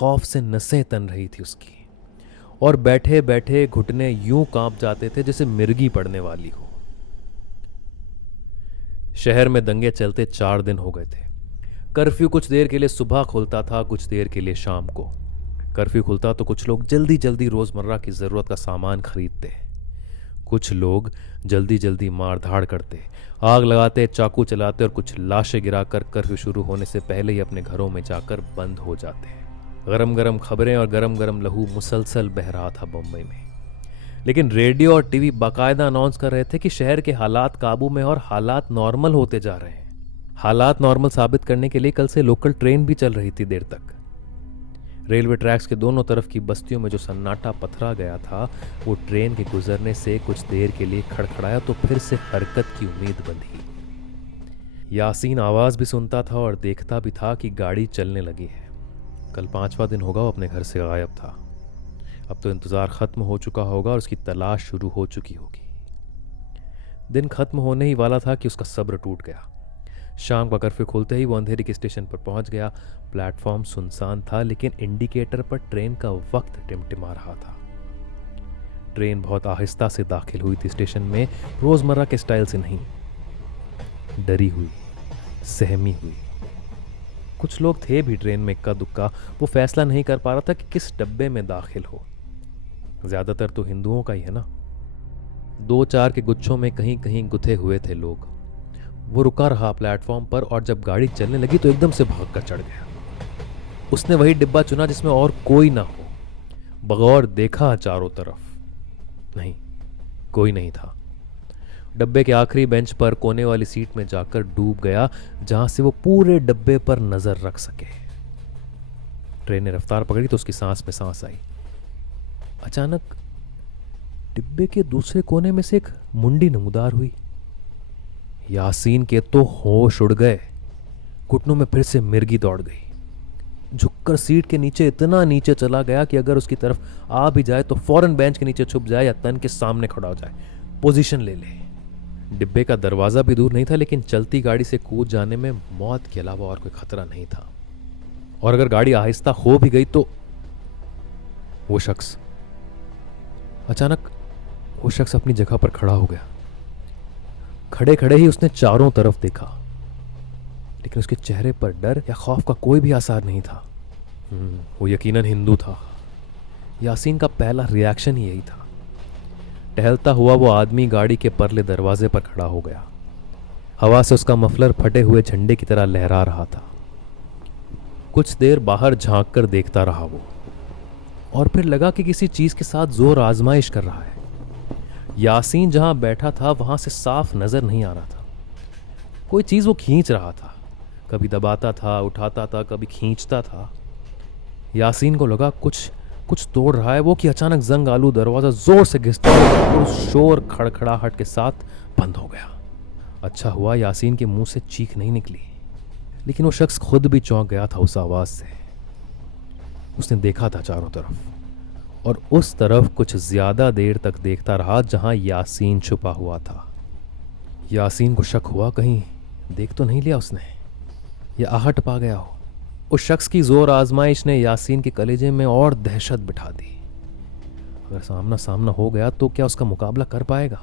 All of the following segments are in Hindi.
खौफ से नसें तन रही थी उसकी, और बैठे बैठे घुटने यूं कांप जाते थे जैसे मिर्गी पड़ने वाली हो। शहर में दंगे चलते 4 दिन हो गए थे। कर्फ्यू कुछ देर के लिए सुबह खुलता था, कुछ देर के लिए शाम को। कर्फ्यू खुलता तो कुछ लोग जल्दी जल्दी रोजमर्रा की जरूरत का सामान खरीदते, कुछ लोग जल्दी जल्दी मार धाड़ करते, आग लगाते, चाकू चलाते और कुछ लाशें गिराकर कर्फ्यू शुरू होने से पहले ही अपने घरों में जाकर बंद हो जाते। गरम गरम खबरें और गरम गरम लहू मुसलसल बह रहा था बम्बई में, लेकिन रेडियो और टीवी बाकायदा अनाउंस कर रहे थे कि शहर के हालात काबू में और हालात नॉर्मल होते जा रहे हैं। हालात नॉर्मल साबित करने के लिए कल से लोकल ट्रेन भी चल रही थी देर तक। रेलवे ट्रैक्स के दोनों तरफ की बस्तियों में जो सन्नाटा पथरा गया था, वो ट्रेन के गुजरने से कुछ देर के लिए खड़खड़ाया तो फिर से हरकत की उम्मीद बंधी। यासीन आवाज भी सुनता था और देखता भी था कि गाड़ी चलने लगी है। कल 5वां दिन होगा वो अपने घर से गायब था। अब तो इंतजार खत्म हो चुका होगा और उसकी तलाश शुरू हो चुकी होगी। दिन खत्म होने ही वाला था कि उसका सब्र टूट गया। शाम का कर्फ्यू खुलते ही वो अंधेरी के स्टेशन पर पहुंच गया। प्लेटफॉर्म सुनसान था, लेकिन इंडिकेटर पर ट्रेन का वक्त टिमटिमा रहा था। ट्रेन बहुत आहिस्ता से दाखिल हुई थी स्टेशन में, रोजमर्रा के स्टाइल से नहीं। डरी हुई, सहमी हुई। कुछ लोग थे भी ट्रेन में इक्का दुक्का, वो फैसला नहीं कर पा रहा था कि किस डब्बे में दाखिल हो। ज्यादातर तो हिंदुओं का ही है ना। 2-4 के गुच्छों में कहीं कहीं गुथे हुए थे लोग। वो रुका रहा प्लेटफॉर्म पर, और जब गाड़ी चलने लगी तो एकदम से भागकर चढ़ गया। उसने वही डिब्बा चुना जिसमें और कोई ना हो। बगौर देखा चारों तरफ, नहीं, कोई नहीं था। डब्बे के आखिरी बेंच पर कोने वाली सीट में जाकर डूब गया, जहां से वो पूरे डब्बे पर नजर रख सके। ट्रेन ने रफ्तार पकड़ी तो उसकी सांस में सांस आई। अचानक डिब्बे के दूसरे कोने में से एक मुंडी नमूदार हुई। यासीन के तो होश उड़ गए। घुटनों में फिर से मिर्गी दौड़ गई। झुककर सीट के नीचे इतना नीचे चला गया कि अगर उसकी तरफ आ भी जाए तो फौरन बेंच के नीचे छुप जाए या तन के सामने खड़ा हो जाए, पोजीशन ले ले। डिब्बे का दरवाजा भी दूर नहीं था, लेकिन चलती गाड़ी से कूद जाने में मौत के अलावा और कोई खतरा नहीं था। और अगर गाड़ी आहिस्ता हो भी गई तो वो शख्स अपनी जगह पर खड़ा हो गया। खड़े खड़े ही उसने चारों तरफ देखा, लेकिन उसके चेहरे पर डर या खौफ का कोई भी आसार नहीं था। वो यकीनन हिंदू था। यासीन का पहला रिएक्शन ही यही था। टहलता हुआ वो आदमी गाड़ी के परले दरवाजे पर खड़ा हो गया। हवा से उसका मफलर फटे हुए झंडे की तरह लहरा रहा था। कुछ देर बाहर झांक कर देखता रहा वो, और फिर लगा कि किसी चीज के साथ जोर आजमाइश कर रहा है। यासीन जहां बैठा था वहां से साफ नजर नहीं आ रहा था। कोई चीज वो खींच रहा था, कभी दबाता था, उठाता था, कभी खींचता था। यासीन को लगा कुछ तोड़ रहा है वो, कि अचानक जंग आलू दरवाजा जोर से घिसता और शोर खड़खड़ाहट के साथ बंद हो गया। अच्छा हुआ यासीन के मुंह से चीख नहीं निकली, लेकिन वो शख्स खुद भी चौंक गया था उस आवाज से। उसने देखा था चारों तरफ, और उस तरफ कुछ ज्यादा देर तक देखता रहा जहां यासीन छुपा हुआ था। यासीन को शक हुआ कहीं देख तो नहीं लिया उसने, या आहट पा गया हो। उस शख्स की जोर आजमाइश ने यासीन के कलेजे में और दहशत बिठा दी। अगर सामना सामना हो गया तो क्या उसका मुकाबला कर पाएगा?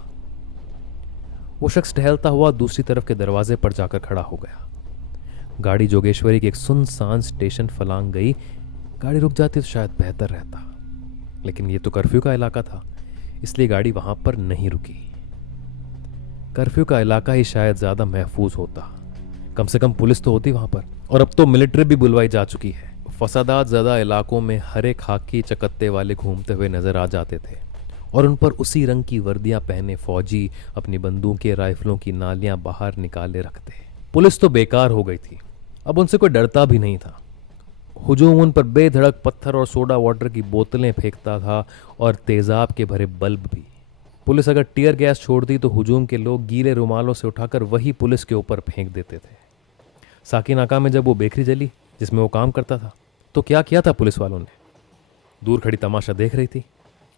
वो शख्स टहलता हुआ दूसरी तरफ के दरवाजे पर जाकर खड़ा हो गया। गाड़ी जोगेश्वरी के एक सुनसान स्टेशन फलांग गई। गाड़ी रुक जाती तो शायद बेहतर रहता, लेकिन ये तो कर्फ्यू का इलाका था, इसलिए गाड़ी वहां पर नहीं रुकी। कर्फ्यू का इलाका ही शायद ज्यादा महफूज होता, कम से कम पुलिस तो होती वहां पर, और अब तो मिलिट्री भी बुलवाई जा चुकी है। फसादात ज्यादा इलाकों में हरे खाकी चकत्ते वाले घूमते हुए नजर आ जाते थे, और उन पर उसी रंग की वर्दियां पहने फौजी अपनी बंदूकें राइफलों की नालियां बाहर निकाले रखते। पुलिस तो बेकार हो गई थी, अब उनसे कोई डरता भी नहीं था। हुजूम उन पर बेधड़क पत्थर और सोडा वाटर की बोतलें फेंकता था, और तेजाब के भरे बल्ब भी। पुलिस अगर टीयर गैस छोड़ती तो हुजूम के लोग गीले रुमालों से उठाकर वही पुलिस के ऊपर फेंक देते थे। साकीनाका में जब वो बेकरी जली जिसमें वो काम करता था, तो क्या किया था पुलिस वालों ने? दूर खड़ी तमाशा देख रही थी,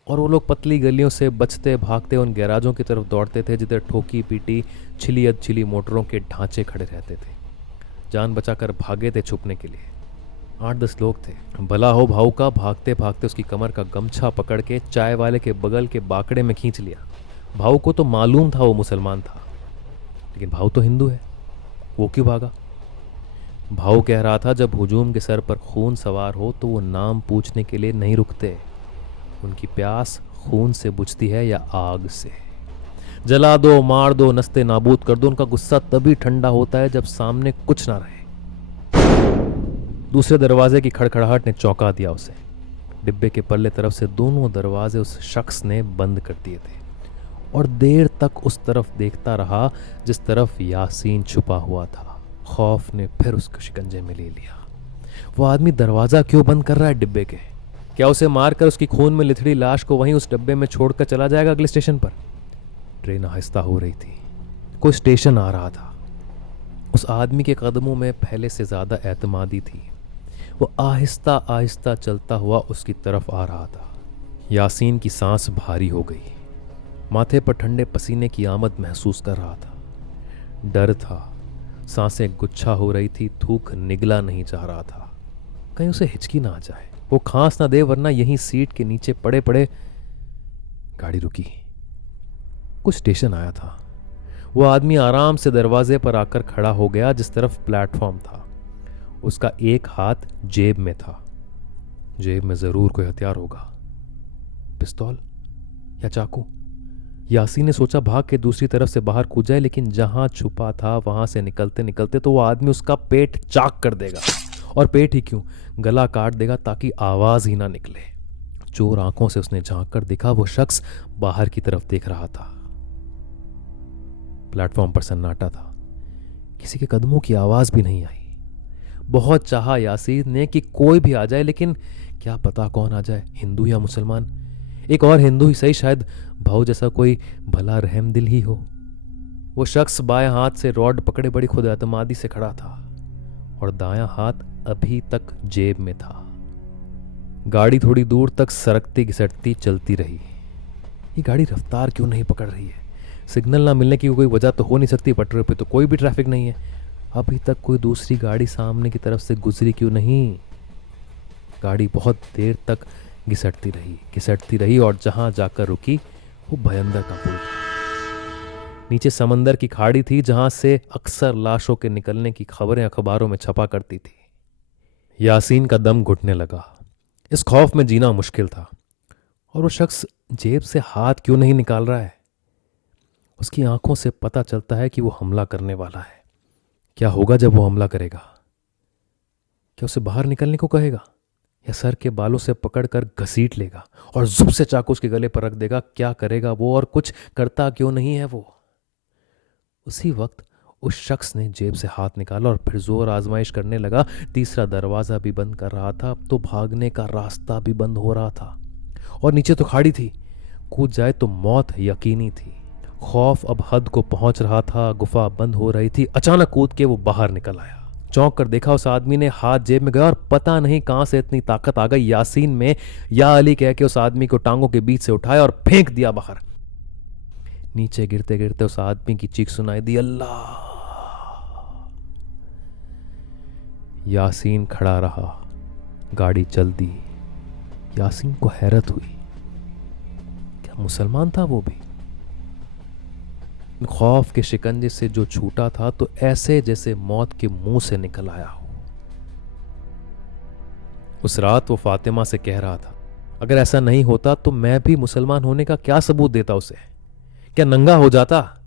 और वो लोग पतली गलियों से बचते भागते उन गैराजों की तरफ दौड़ते थे जिधर ठोकी पीटी छिली अधछिली मोटरों के ढांचे खड़े रहते थे। जान बचाकर भागे थे छुपने के लिए। 8-10 लोग थे। भला हो भाऊ का, भागते भागते उसकी कमर का गमछा पकड़ के चाय वाले के बगल के बाकड़े में खींच लिया। भाऊ को तो मालूम था वो मुसलमान था, लेकिन भाऊ तो हिंदू है, वो क्यों भागा? भाऊ कह रहा था जब हुजूम के सर पर खून सवार हो तो वो नाम पूछने के लिए नहीं रुकते। उनकी प्यास खून से बुझती है या आग से। जला दो, मार दो, नस्ते नाबूद कर दो, उनका गुस्सा तभी ठंडा होता है जब सामने कुछ ना रहे। दूसरे दरवाजे की खड़खड़ाहट ने चौंका दिया उसे। डिब्बे के पल्ले तरफ से दोनों दरवाजे उस शख्स ने बंद कर दिए थे और देर तक उस तरफ देखता रहा जिस तरफ यासीन छुपा हुआ था। खौफ ने फिर उसको शिकंजे में ले लिया। वो आदमी दरवाजा क्यों बंद कर रहा है डिब्बे के? क्या उसे मारकर उसकी खून में लिथड़ी लाश को वहीं उस डब्बे में छोड़कर चला जाएगा अगले स्टेशन पर? ट्रेन आहिस्ता हो रही थी, कोई स्टेशन आ रहा था। उस आदमी के कदमों में पहले से ज्यादा एतमादी थी। वो आहिस्ता आहिस्ता चलता हुआ उसकी तरफ आ रहा था। यासीन की सांस भारी हो गई, माथे पर ठंडे पसीने की आमद महसूस कर रहा था। डर था, सांसें गुच्छा हो रही थी, थूक निगला नहीं जा रहा था। कहीं उसे हिचकी ना आ जाए, वो खांस ना दे, वरना यहीं सीट के नीचे पड़े पड़े। गाड़ी रुकी, कुछ स्टेशन आया था। वो आदमी आराम से दरवाजे पर आकर खड़ा हो गया जिस तरफ प्लेटफॉर्म था। उसका एक हाथ जेब में था। जेब में जरूर कोई हथियार होगा, पिस्तौल या चाकू। यासीन ने सोचा भाग के दूसरी तरफ से बाहर कूद जाए, लेकिन जहां छुपा था वहां से निकलते निकलते तो वो आदमी उसका पेट चाक कर देगा, और पेट ही क्यों, गला काट देगा ताकि आवाज ही ना निकले। चोर आंखों से उसने झांक कर देखा, वो शख्स बाहर की तरफ देख रहा था। प्लेटफॉर्म पर सन्नाटा था, किसी के कदमों की आवाज भी नहीं आई। बहुत चाहा यासीन ने कि कोई भी आ जाए, लेकिन क्या पता कौन आ जाए, हिंदू या मुसलमान। एक और हिंदू ही सही, शायद भाऊ जैसा कोई भला रहमदिल ही हो। वो शख्स बाएं हाथ से रॉड पकड़े बड़ी खुद एतमादी से खड़ा था और दायां हाथ अभी तक जेब में था। गाड़ी थोड़ी दूर तक सरकती घिसटती चलती रही। ये गाड़ी रफ्तार क्यों नहीं पकड़ रही है? सिग्नल ना मिलने की कोई वजह तो हो नहीं सकती, पटरी पे तो कोई भी ट्रैफिक नहीं है। अभी तक कोई दूसरी गाड़ी सामने की तरफ से गुजरी क्यों नहीं? गाड़ी बहुत देर तक घिसटती रही और जहां जाकर रुकी वो भयंकर का पुल था। नीचे समंदर की खाड़ी थी जहां से अक्सर लाशों के निकलने की खबरें अखबारों में छपा करती थी। यासीन का दम घुटने लगा। इस खौफ में जीना मुश्किल था। और वो शख्स जेब से हाथ क्यों नहीं निकाल रहा है? उसकी आंखों से पता चलता है कि वो हमला करने वाला है। क्या होगा जब वो हमला करेगा? क्या उसे बाहर निकलने को कहेगा, या सर के बालों से पकड़कर घसीट लेगा और जुब से चाकू उसके गले पर रख देगा? क्या करेगा वो, और कुछ करता क्यों नहीं है वो? उसी वक्त उस शख्स ने जेब से हाथ निकाला और फिर जोर आजमाइश करने लगा। तीसरा दरवाजा भी बंद कर रहा था। अब तो भागने का रास्ता भी बंद हो रहा था और नीचे तो खाड़ी थी। कूद जाए तो मौत यकीनी थी। खौफ अब हद को पहुंच रहा था। गुफा बंद हो रही थी। अचानक कूद के वो बाहर निकल आया। चौंक कर देखा, उस आदमी ने हाथ जेब में गया और पता नहीं कहां से इतनी ताकत आ गई। यासीन में या अली कह के उस आदमी को टांगों के बीच से उठाया और फेंक दिया बाहर। नीचे गिरते गिरते उस आदमी की चीख सुनाई दी, अल्लाह। यासीन खड़ा रहा। गाड़ी चल दी। यासीन को हैरत हुई, क्या मुसलमान था वो भी? खौफ के शिकंजे से जो छूटा था तो ऐसे जैसे मौत के मुंह से निकल आया हो। उस रात वो फातिमा से कह रहा था, अगर ऐसा नहीं होता तो मैं भी मुसलमान होने का क्या सबूत देता उसे? क्या नंगा हो जाता?